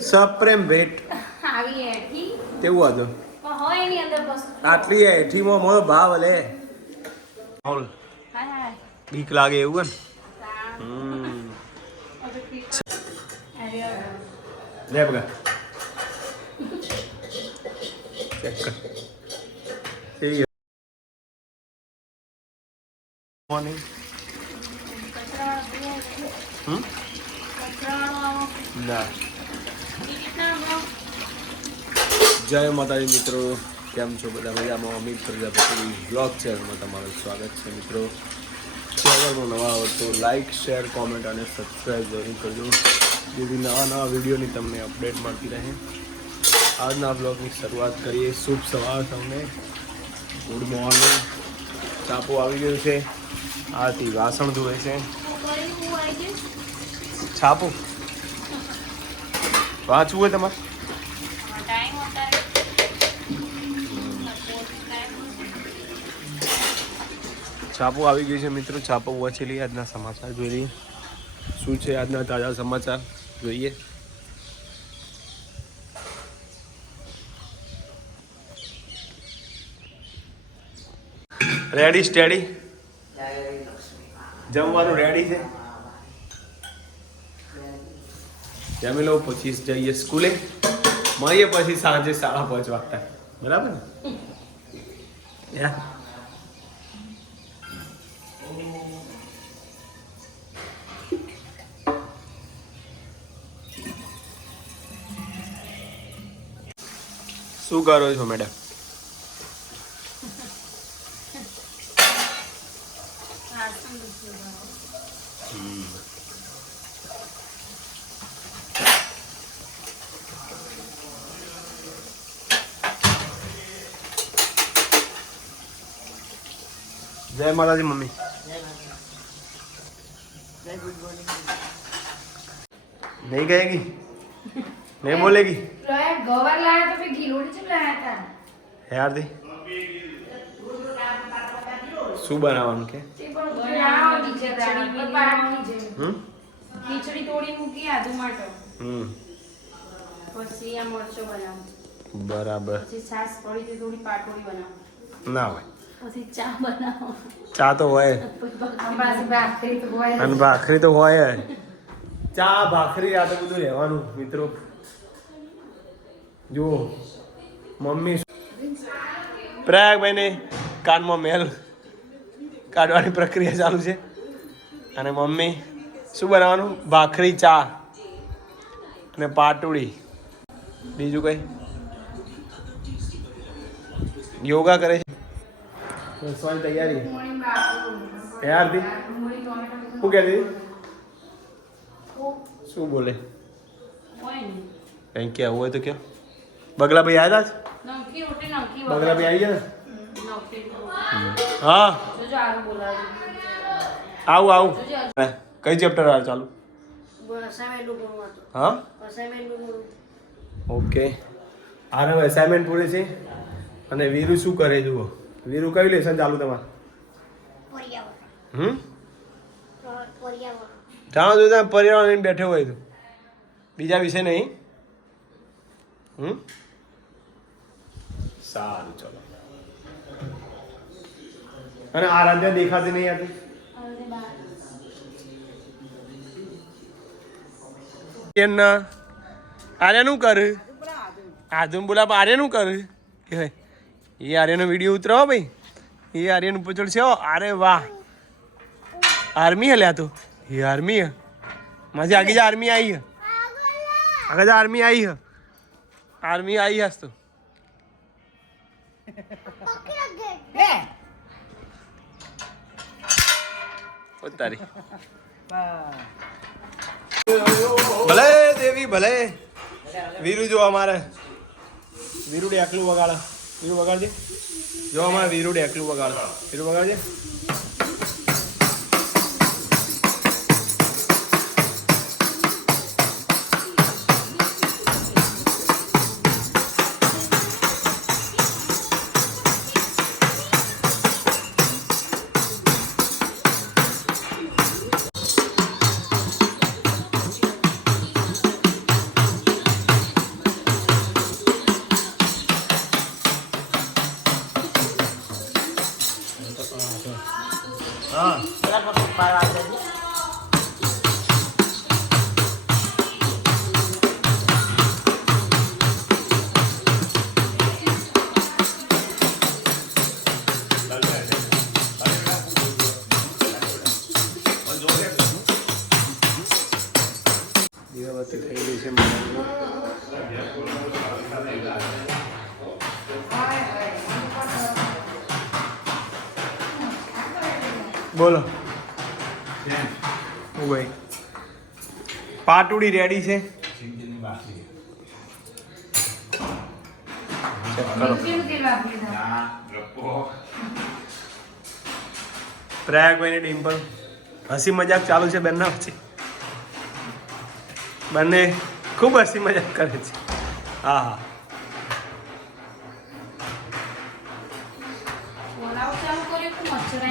સપ્રેમ ભેટ આવી એઠી. તેવું હતું પણ હોય એની અંદર આટલી એઠીમાં મો ભાવ લે. હોલ બીક લાગે એવું હમ. લે બગા. ચેક કર. થઈ ગયો મોર્નિંગ. હમ. ના. જય માતાજી મિત્રો કેમ છો બધા મજામાં? અમિત પ્રજાપતિ બ્લોગ ચેનલમાં તમારું સ્વાગત છે મિત્રો. ચેનલમાં નવા આવો તો લાઇક શેર કોમેન્ટ અને સબસ્ક્રાઈબ જરૂર કરજો. જેથી નવા નવા વિડીયોની તમને અપડેટ મળતી રહે. આજના બ્લોગની શરૂઆત કરીએ. શુભ સવાર તમને. ગુડ મોર્નિંગ ચાપો આવી ગયો છે. આથી વાસણ ધોવે છે. છાપું વાંચવું હોય તમારે? છાપો આવી ગયું છે મિત્રો, છાપો વાંચેલી આજના સમાચાર જોઈ લઈએ. શું છે આજના તાજા સમાચાર? જોઈએ. રેડી સ્ટેડી જમવાનું રેડી છે? જમી લઉં પછી જઈએ સ્કૂલે. મળીએ પછી સાંજે સાડા પાંચ વાગતા. બરાબર ને? શું કરો છો મેડમ વાસણ દૂધ બનાવો. જય માતાજી મમ્મી. નહીં ગયેગી? નહીં બોલેગી? ગોવા શું બનાવવાનું કે? ખીચડી બરાબર. પછી છાસ પડી ના હોય. ચા તો હોય અંબાજી ભાખરી તો હોય. અને ભાખરી તો હોય જ. ચા ભાખરી આ તો બધું રહેવાનું મિત્રો. જુઓ મમ્મી પ્રયાગભાઈને કાનમાં મેલ કાઢવાની પ્રક્રિયા ચાલુ છે. અને મમ્મી શું બનાવવાનું? ભાખરી ચા અને પાટુડી. બીજું કઈ? યોગા કરે છે? રસવાની તૈયારી. હે આરતી? શું કહેતી? શું બોલે? હોય કે આવું હોય તો કયો. બગલા ભાઈ આવ્યા જ? નમકી રોટી નમકી બગલા ભાઈ આવી ગયા નમકી. હા. આવું આવું કઈ ચેપ્ટર આવે ચાલુ? હા? ઓકે આરવ એસાઇનમેન્ટ પૂરી છે. અને વીરુ શું કરે જુઓ. વીરુ કયું લેસન ચાલુ તમારે? હમ? જાણો જો તમે પર્યાવરણ લઈને બેઠો હોય તો. બીજા વિષય નહીં. હમ? સારું ચલો. અને આરાધ્યા દેખાતી નહીં કેના આર્યનું કર. આધુન બોલા આર્યનું કર. કે ભાઈ એ આર્યનો વીડિયો ઉતરો ભાઈ. એ આર્યનું પૂછડ છે અરે વાહ. આર્મી હે લ્યા તો. એ આર્મી હે. માસી આગે જા આર્મી આવી હે. આગળ જા આર્મી આવી હે. આર્મી આવી હસ તું. ઉતારી ભલે દેવી ભલે. વીરુ જો અમારે. વીરુ ડે આકલું વગાડે. વીરુ વગાડજે. જો અમારે વીરુ ડેકલું વગાડે. Viru વગાડજે. rồi lát một vài vài giây nhé દીવાબત્તી થઈ ગઈ છે મારા બોલો. ભાઈ. પાટુડી રેડી છે? પ્રયાગભાઈની કરો પ્રયાગભાઈ ને ડિમ્પલ હસી મજાક ચાલુ છે બંને વચ્ચે બંને ખૂબ હસી મજાક કરે છે. હા હા.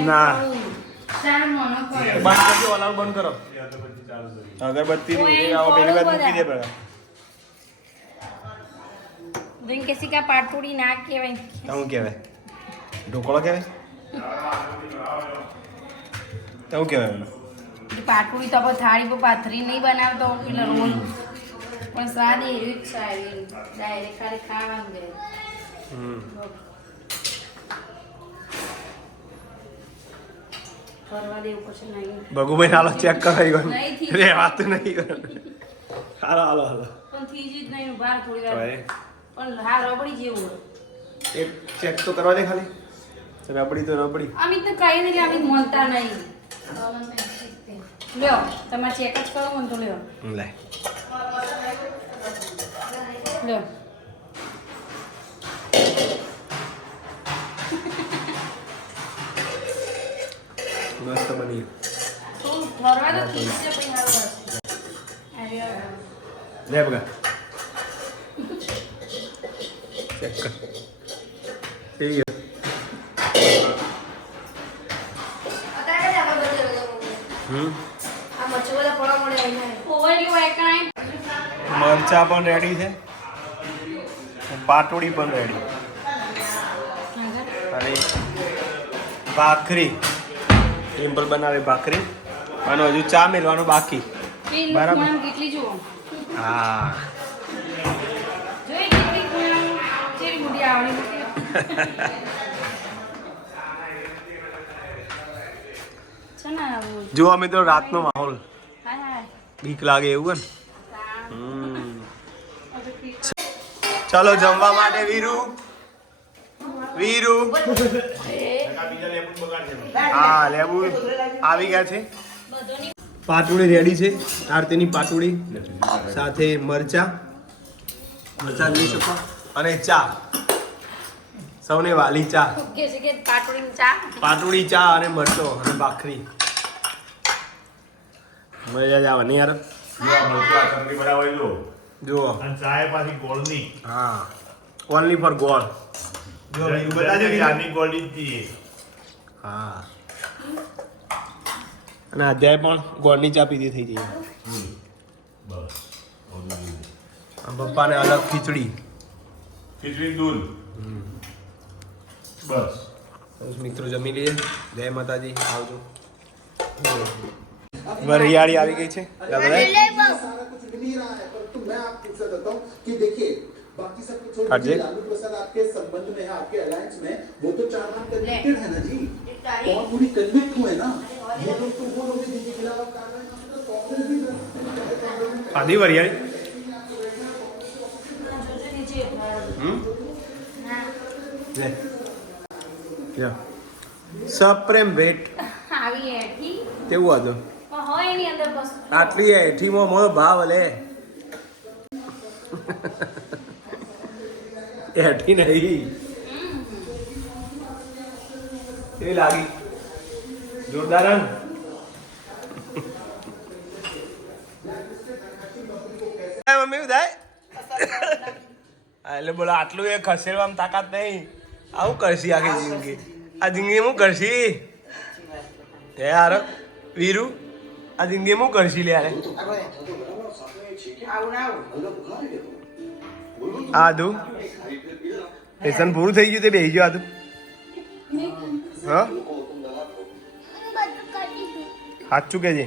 ના. બંધ કરજો અલાર્મ બંધ કરો. અગરબત્તી આવો પેલી વાત મૂકી દે પેલા કેસી કા પાટોડી ના કહેવાય. શું કહેવાય? ઢોકળો કહેવાય? તો શું કહેવાય એનું? પાટોડી તો આપણે થાળી પર પાથરી નહીં બનાવતો એટલે રોલ પણ સ્વાદ એવી જ છે ડાયરેક્ટ ખાલી ખાવાનું હમ. ભગુભાઈ હાલો ચેક કરાવી નહીં થી. રે વાત નહીં હાલો હાલો હાલો. પણ થઈ જ નહીં બહાર થોડી વાર. પણ હા રબડી જેવું એક ચેક તો કરવા દે ખાલી. રબડી તો રબડી. અમિત ને કઈ નહીં અમિત મળતા નહીં. લ્યો તમારે ચેક જ કરો મને તો લ્યો. લે લ્યો. તું ફરવા તો ઠીક છે પછી હારું હશે. લે બગા. ચેક કર વાયકણાય. મરચા પણ રેડી છે. પાટોડી પણ રેડી અને ભાખરી. ટિમ્પલ બનાવે ભાખરી. અને હજુ ચા મેળવાનું બાકી. બરાબર. ખૂણામાં કેટલી જુઓ. હા. જોવા મિત્રો રાતનો માહોલ. બીક લાગે એવું ને. ચાલો જમવા માટે વીરુ. વીરુ. હા લેબુ આવી ગયા છે. પાટુડી રેડી છે. આરતીની પાટોળી સાથે મરચા. મરચા લઈ શકો. અને ચા. સૌને વાલી ચા. કે છે કે પાટોળીની ચા? અને મરચો અને ભાખરી. મજા જ આવે ને યાર. જુઓ. ચાય પાછી ગોળની. હા. ઓનલી ફોર ગોળ. જો બધા જ ગોળની જ હા. અને અધ્યાય પણ ગોળની ચા પીધી થઈ જઈએ બસ આમ પપ્પાને અલગ ખીચડી ખીચડી દૂધ બસ બસ મિત્રો જમી લઈએ જય માતાજી આવજો વરિયાળી આવી ગઈ છે લા બધાય? सारा कुछ मिल ही रहा है परंतु मैं आपको पूछना चाहता हूँ कि देखिए बाकी सब कुछ छोड़ अजय? दीजिए लालू प्रसाद आपके संबंध में है आपके अलायंस में वो तो चार नाम कन्विक्टेड है ना जी और पूरी कन्विक्ट हुए ना वो लोग तो वो लोग भी जिनके खिलाफ आप कार्रवाई कर सकते हो, कांग्रेस भी कर सकती है। ખાધી વરિયાળી હમ લે લ્યો. સપ્રેમ ભેટ આવી હેઠી કેવું હતું પણ હોય એની અંદર બસ આટલી એઠીમાં મોર ભાવ લે એઠી નહીં કેવી લાગી જોરદાર. મમ્મી શું એટલે બોલો, આટલું એ ખસેડવામાં તાકાત નહીં. આવું કરશી આખી જિંદગી. આ જિંદગી હું કરશી? હે યાર વીરુ, આ જિંદગી હું કરશી લે આદુ લેસન પૂરું થઈ ગયું તે બેસી ગયો આદુ હા? સાચું કે છે